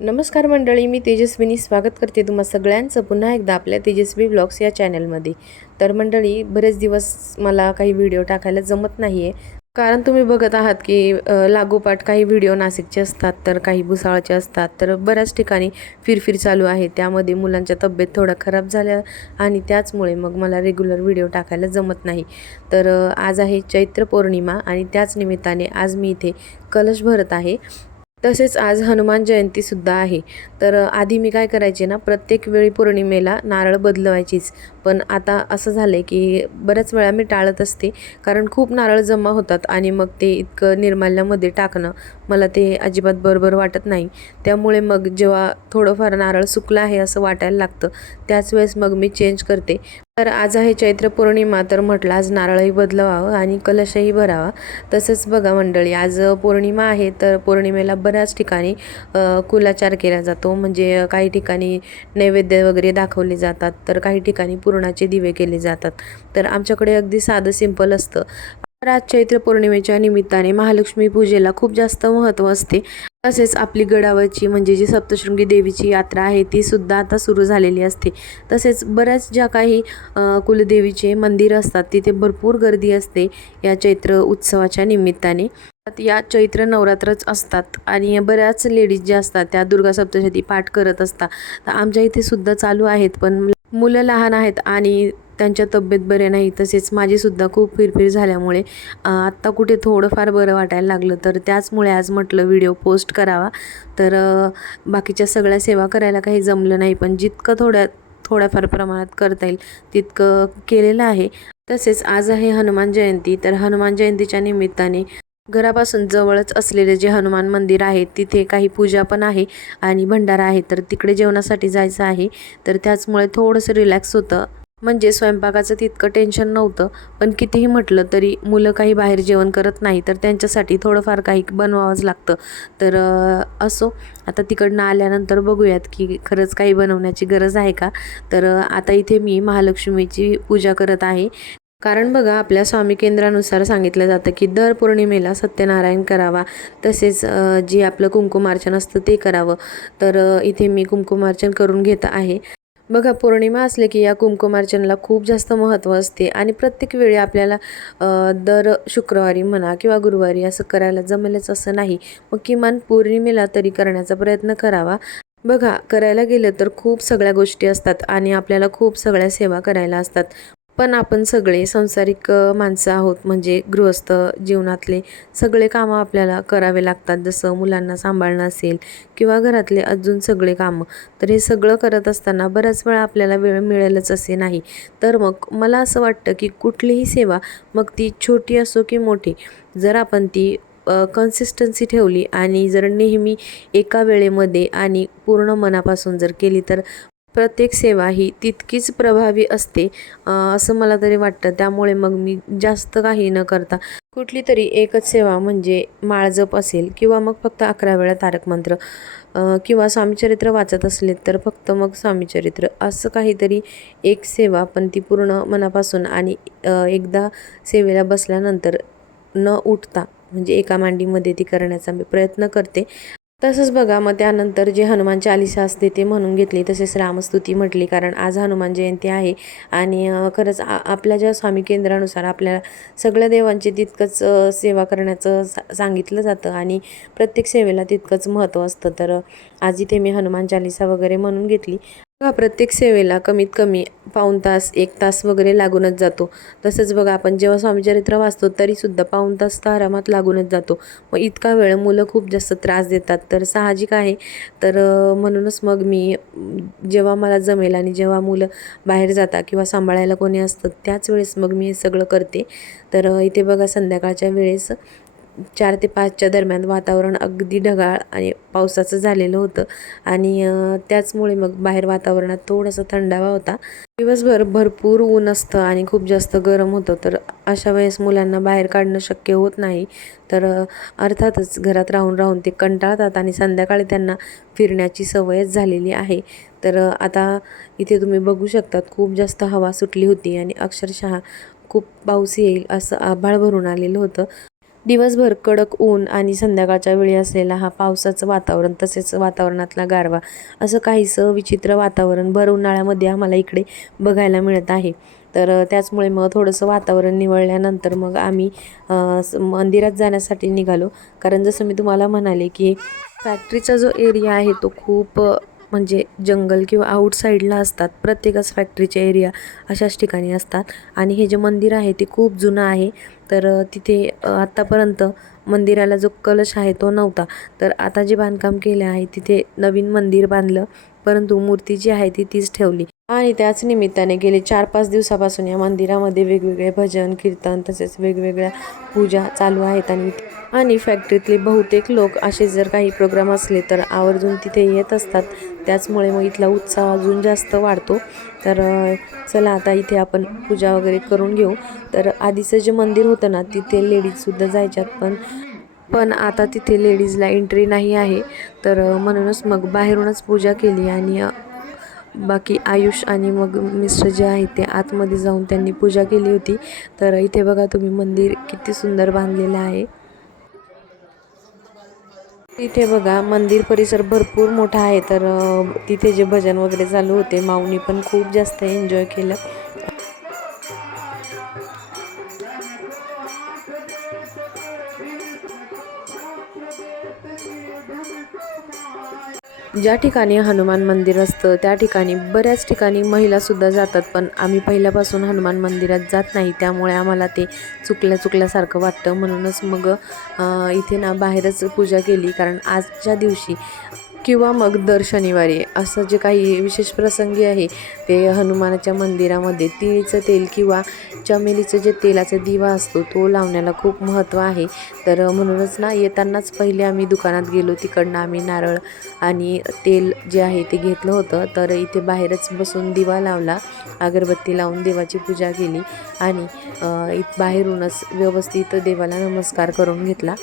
नमस्कार मंडळी मी तेजस्विनी स्वागत करते तुम्हा सगळ्यांचं पुन्हा एकदा आपल्या तेजस्वी ब्लॉग्स या चॅनलमध्ये. तर मंडळी बरेच दिवस मला काही व्हिडिओ टाकायला जमत नाही आहे कारण तुम्ही बघत आहात की लागोपाठ काही व्हिडिओ नाशिकचे असतात तर काही भुसाळचे असतात तर बऱ्याच ठिकाणी फिरफिर चालू आहे. त्यामध्ये मुलांच्या तब्येत थोडा खराब झाल्या आणि त्याचमुळे मग मला रेग्युलर व्हिडिओ टाकायला जमत नाही. तर आज आहे चैत्र पौर्णिमा आणि त्याच निमित्ताने आज मी इथे कलश भरत आहे. तसेच आज हनुमान जयंतीसुद्धा आहे. तर आधी मी काय करायचे ना प्रत्येक वेळी पौर्णिमेला नारळ बदलवायचीच. पण आता असं झालं आहे की बऱ्याच वेळा मी टाळत असते कारण खूप नारळ जमा होतात आणि मग ते इतकं निर्माल्यामध्ये टाकणं मला ते अजिबात बरोबर वाटत नाही. त्यामुळे मग जेव्हा थोडंफार नारळ सुकलं आहे असं वाटायला लागतं त्याच वेळेस मग मी चेंज करते. तर आज आहे चैत्र पौर्णिमा तर म्हटलं आज नारळही बदलवावं आणि कलशही भरावा. तसंच बघा मंडळी आज पौर्णिमा आहे तर पौर्णिमेला बऱ्याच ठिकाणी कुलाचार केला जातो. म्हणजे काही ठिकाणी नैवेद्य वगैरे दाखवले जातात तर काही ठिकाणी पुरणाचे दिवे केले जातात. तर आमच्याकडे अगदी साधं सिंपल असतं. तर आज चैत्र पौर्णिमेच्या निमित्ताने महालक्ष्मी पूजेला खूप जास्त महत्त्व असते. तसेच आपली गडावरची म्हणजे जी सप्तशृंगी देवीची यात्रा आहे ती सुद्धा आता सुरू झालेली असते. तसेच बऱ्याच ज्या काही कुलदेवीचे मंदिर असतात तिथे भरपूर गर्दी असते या चैत्र उत्सवाच्या निमित्ताने. या चैत्र नवरात्रच असतात आणि बऱ्याच लेडीज ज्या असतात त्या दुर्गा सप्तशती पाठ करत असतात. तर आमच्या इथे सुद्धा चालू आहेत पण मुलं लहान आहेत आणि त्यांच्या तब्येत बरे नाही तसेच माझीसुद्धा खूप फिरफिर झाल्यामुळे आत्ता कुठे थोडंफार बरं वाटायला लागलं. तर त्याचमुळे आज म्हटलं व्हिडिओ पोस्ट करावा. तर बाकीच्या सगळ्या सेवा करायला काही जमलं नाही पण जितकं थोड्या थोड्याफार प्रमाणात करता येईल तितकं केलेलं आहे. तसेच आज आहे हनुमान जयंती. तर हनुमान जयंतीच्या निमित्ताने घरापासून जवळच असलेले जे हनुमान मंदिर आहे तिथे काही पूजा पण आहे आणि भंडारा आहे. तर तिकडे जेवणासाठी जायचं आहे. तर त्याचमुळे थोडंसं रिलॅक्स होतं. म्हणजे स्वयंपाकाचं तितकं टेन्शन नव्हतं. पण कितीही म्हटलं तरी मुलं काही बाहेर जेवण करत नाही तर त्यांच्यासाठी थोडंफार काही बनवावंच लागतं. तर असो. आता तिकडनं आल्यानंतर बघूयात की खरंच काही बनवण्याची गरज आहे का? तर आता इथे मी महालक्ष्मीची पूजा करत आहे. कारण बघा आपल्या स्वामी केंद्रानुसार सांगितलं जातं की दर पौर्णिमेला सत्यनारायण करावा. तसेच जे आपलं कुंकुमार्चन असतं ते करावं. तर इथे मी कुंकुमार्चन करून घेत आहे. बघा पौर्णिमा असले की या कुंकुमार्चनला खूप जास्त महत्त्व असते. आणि प्रत्येक वेळी आपल्याला दर शुक्रवारी म्हणा किंवा गुरुवारी असं करायला जमेलच असं नाही. मग किमान पौर्णिमेला तरी करण्याचा प्रयत्न करावा. बघा करायला गेलं तर खूप सगळ्या गोष्टी असतात आणि आपल्याला खूप सगळ्या सेवा करायला असतात. पण आपण सगळे संसारिक माणसं आहोत म्हणजे गृहस्थ जीवनातले सगळे कामं आपल्याला करावे लागतात. जसं मुलांना सांभाळणं असेल किंवा घरातले अजून सगळे कामं तर हे सगळं करत असताना बऱ्याच वेळा आपल्याला वेळ मिळेलच असे नाही. तर मग मला असं वाटतं की कुठलीही सेवा मग ती छोटी असो की मोठी जर आपण ती कन्सिस्टन्सी ठेवली आणि जर नेहमी एका वेळेमध्ये आणि पूर्ण मनापासून जर केली तर प्रत्येक सेवा ही तितकीच प्रभावी असते असं मला तरी वाटतं. त्यामुळे मग मी जास्त काही न करता कुठली तरी एकच सेवा म्हणजे माळजप असेल किंवा मग फक्त अकरा वेळा तारक मंत्र किंवा स्वामीचरित्र वाचत असले तर फक्त मग स्वामीचरित्र असं काहीतरी एक सेवा पण ती पूर्ण मनापासून आणि एकदा सेवेला बसल्यानंतर न उठता म्हणजे एका मांडीमध्ये ती करण्याचा मी प्रयत्न करते. तसंच बघा मग त्यानंतर जे हनुमान चालिसा असते ते म्हणून घेतली तसेच रामस्तुती म्हटली कारण आज हनुमान जयंती आहे. आणि खरंच आपल्या ज्या स्वामी केंद्रानुसार आपल्याला सगळ्या देवांची तितकंच सेवा करण्याचं सा सांगितलं जातं आणि प्रत्येक सेवेला तितकंच महत्त्व असतं. तर आज इथे मी हनुमान चालिसा वगैरे म्हणून घेतली. बघा प्रत्येक सेवेला कमीत कमी पाऊण तास एक तास वगैरे लागूनच जातो. तसंच बघा आपण जेव्हा स्वामीचरित्र वाचतो तरीसुद्धा पाऊण तास तर आरामात लागूनच जातो. मग इतका वेळ मुलं खूप जास्त त्रास देतात. तर साहजिक आहे. तर म्हणूनच मग मी जेव्हा मला जमेल आणि जेव्हा मुलं बाहेर जातात किंवा सांभाळायला कोणी असतं त्याच वेळेस मग मी हे सगळं करते. तर इथे बघा संध्याकाळच्या वेळेस चार ते पाचच्या दरम्यान वातावरण अगदी ढगाळ आणि पावसाचं झालेलं होतं. आणि त्याचमुळे मग बाहेर वातावरणात थोडासा थंडावा होता. दिवसभर भरपूर ऊन असतं आणि खूप जास्त गरम होतं. तर अशा वेळेस मुलांना बाहेर काढणं शक्य होत नाही. तर अर्थातच घरात राहून राहून ते कंटाळतात आणि संध्याकाळी त्यांना फिरण्याची सवयच झालेली आहे. तर आता इथे तुम्ही बघू शकतात खूप जास्त हवा सुटली होती आणि अक्षरशः खूप पाऊस येईल असं आभाळ भरून आलेलं होतं. दिवसभर कडक ऊन आणि संध्याकाळच्या वेळी असलेला हा पावसाचं वातावरण तसेच वातावरणातला गारवा असं काहीसं विचित्र वातावरण भर उन्हाळ्यामध्ये आम्हाला इकडे बघायला मिळत आहे. तर त्याचमुळे मग थोडंसं वातावरण निवळल्यानंतर मग आम्ही मंदिरात जाण्यासाठी निघालो. कारण जसं मी तुम्हाला म्हणाले की फॅक्टरीचा जो एरिया आहे तो खूप म्हणजे जंगल किंवा आउटसाईडला असतात प्रत्येकच फॅक्टरीचे एरिया अशाच ठिकाणी असतात. आणि हे जे मंदिर आहे ते खूप जुनं आहे. तर तिथे आत्तापर्यंत मंदिराला जो कलश आहे तो नव्हता. तर आता जे बांधकाम केले आहे तिथे नवीन मंदिर बांधलं. परंतु मूर्ती जी आहे ती तीच ठेवली. आणि त्याच निमित्ताने गेले चार पाच दिवसापासून या मंदिरामध्ये वेगवेगळे भजन कीर्तन तसेच वेगवेगळ्या पूजा चालू आहेत. आणि आणि फॅक्टरीतले बहुतेक लोक असे जर काही प्रोग्राम असले तर आवर्जून तिथे येत असतात. त्याचमुळे मग इथला उत्साह अजून जास्त वाढतो. तर चला आता इथे आपण पूजा वगैरे करून घेऊ. तर आधीचं जे मंदिर होतं ना तिथे लेडीजसुद्धा जायच्यात. पण पण आता तिथे लेडीजला एंट्री नाही आहे. तर म्हणूनच मग बाहेरूनच पूजा केली आणि बाकी आयुष आणि मग मिस्टर जे आहेत ते आतमध्ये जाऊन त्यांनी पूजा केली होती. तर इथे बघा तुम्ही मंदिर किती सुंदर बांधलेलं आहे. इथे बघा मंदिर परिसर भरपूर मोठा आहे. तर तिथे जे भजन वगैरे चालू होते माऊनी पण खूप जास्त एन्जॉय केलं. ज्या ठिकाणी हनुमान मंदिर असतं त्या ठिकाणी बऱ्याच ठिकाणी महिलासुद्धा जातात पण आम्ही पहिल्यापासून हनुमान मंदिरात जात नाही. त्यामुळे आम्हाला ते चुकल्या चुकल्यासारखं वाटतं. म्हणूनच मग इथे ना बाहेरच पूजा केली. कारण आजच्या दिवशी किंवा मग दर शनिवारी असं जे काही विशेष प्रसंगी आहे ते हनुमानाच्या मंदिरामध्ये तिळीचं तेल किंवा चमेलीचं जे तेलाचा दिवा असतो तो लावण्याला खूप महत्त्व आहे. तर म्हणूनच ना येतानाच पहिले आम्ही दुकानात गेलो तिकडनं आम्ही नारळ आणि तेल जे आहे ते घेतलं होतं. तर इथे बाहेरच बसून दिवा लावला अगरबत्ती लावून देवाची पूजा केली आणि बाहेरूनच व्यवस्थित देवाला नमस्कार करून घेतला.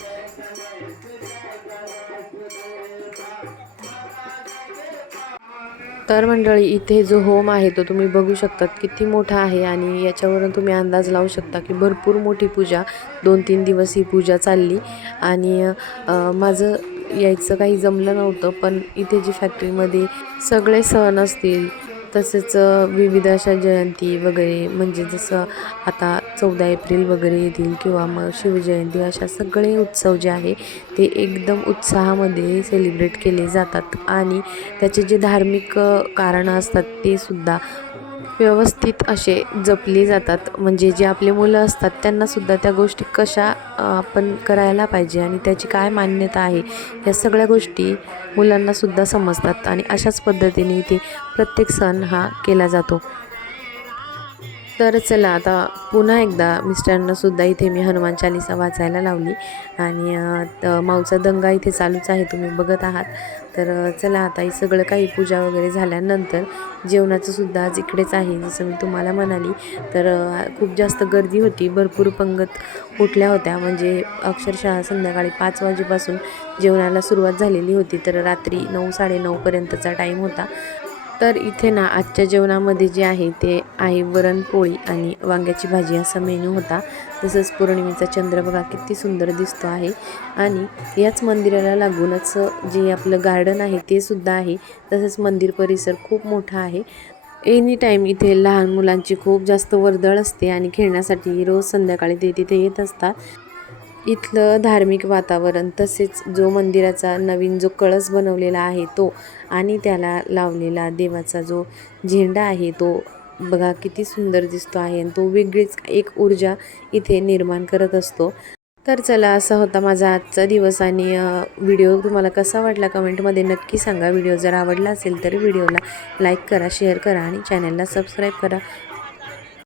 तर मंडळी इथे जो होम आहे तो तुम्ही बघू शकतात किती मोठा आहे आणि याच्यावरून तुम्ही अंदाज लावू शकता की भरपूर मोठी पूजा दोन तीन दिवस ही पूजा चालली. आणि माझं यायचं काही जमलं नव्हतं पण इथे जी फॅक्टरीमध्ये सगळे सण असतील तसेच विविध अशा जयंती वगैरे म्हणजे जसं आता चौदा एप्रिल वगैरे येतील किंवा मग शिवजयंती अशा सगळे उत्सव जे आहे ते एकदम उत्साहामध्ये सेलिब्रेट केले जातात. आणि त्याचे जे धार्मिक कारणं असतात ते सुद्धा व्यवस्थित असे जपले जातात. म्हणजे जे आपले मुलं असतात त्यांनासुद्धा त्या गोष्टी कशा आपण करायला पाहिजे आणि त्याची काय मान्यता आहे या सगळ्या गोष्टी मुलांनासुद्धा समजतात आणि अशाच पद्धतीने इथे प्रत्येक सण हा केला जातो. तर चला आता पुन्हा एकदा मिस्टरांनासुद्धा इथे मी हनुमान चालिसा वाचायला लावली. आणि माऊचा दंगा इथे चालूच आहे तुम्ही बघत आहात. तर चला आता हे सगळं काही पूजा वगैरे झाल्यानंतर जेवणाचं सुद्धा आज इकडेच आहे जसं मी तुम्हाला म्हणाली. तर खूप जास्त गर्दी होती भरपूर पंगत उठल्या होत्या. म्हणजे अक्षरशः संध्याकाळी पाच वाजेपासून जेवणाला सुरुवात झालेली होती. तर रात्री नऊ साडेनऊपर्यंतचा टाईम होता. तर इथे ना आजच्या जेवणामध्ये जे आहे ते आहे वरणपोळी आणि वांग्याची भाजी असा मेनू होता. तसंच पौर्णिमेचा चंद्र बघा किती सुंदर दिसतो आहे. आणि याच मंदिराला लागूनच जे आपलं गार्डन आहे ते सुद्धा आहे. तसंच मंदिर परिसर खूप मोठा आहे. एनी टाईम इथे लहान मुलांची खूप जास्त वर्दळ असते आणि खेळण्यासाठी रोज संध्याकाळी ते तिथे येत असतात. इथलं धार्मिक वातावरण तसेच जो मंदिराचा नवीन जो कळस बनवलेला आहे तो आणि त्याला लावलेला देवाचा जो झेंडा आहे तो बघा किती सुंदर दिसतो आहे आणि तो वेगळीच एक ऊर्जा इथे निर्माण करत असतो. तर चला असा होता माझा आजचा दिवस आणि व्हिडिओ. तुम्हाला कसा वाटला कमेंटमध्ये नक्की सांगा. व्हिडिओ जर आवडला असेल तर व्हिडिओला लाईक करा शेअर करा आणि चॅनलला सबस्क्राईब करा.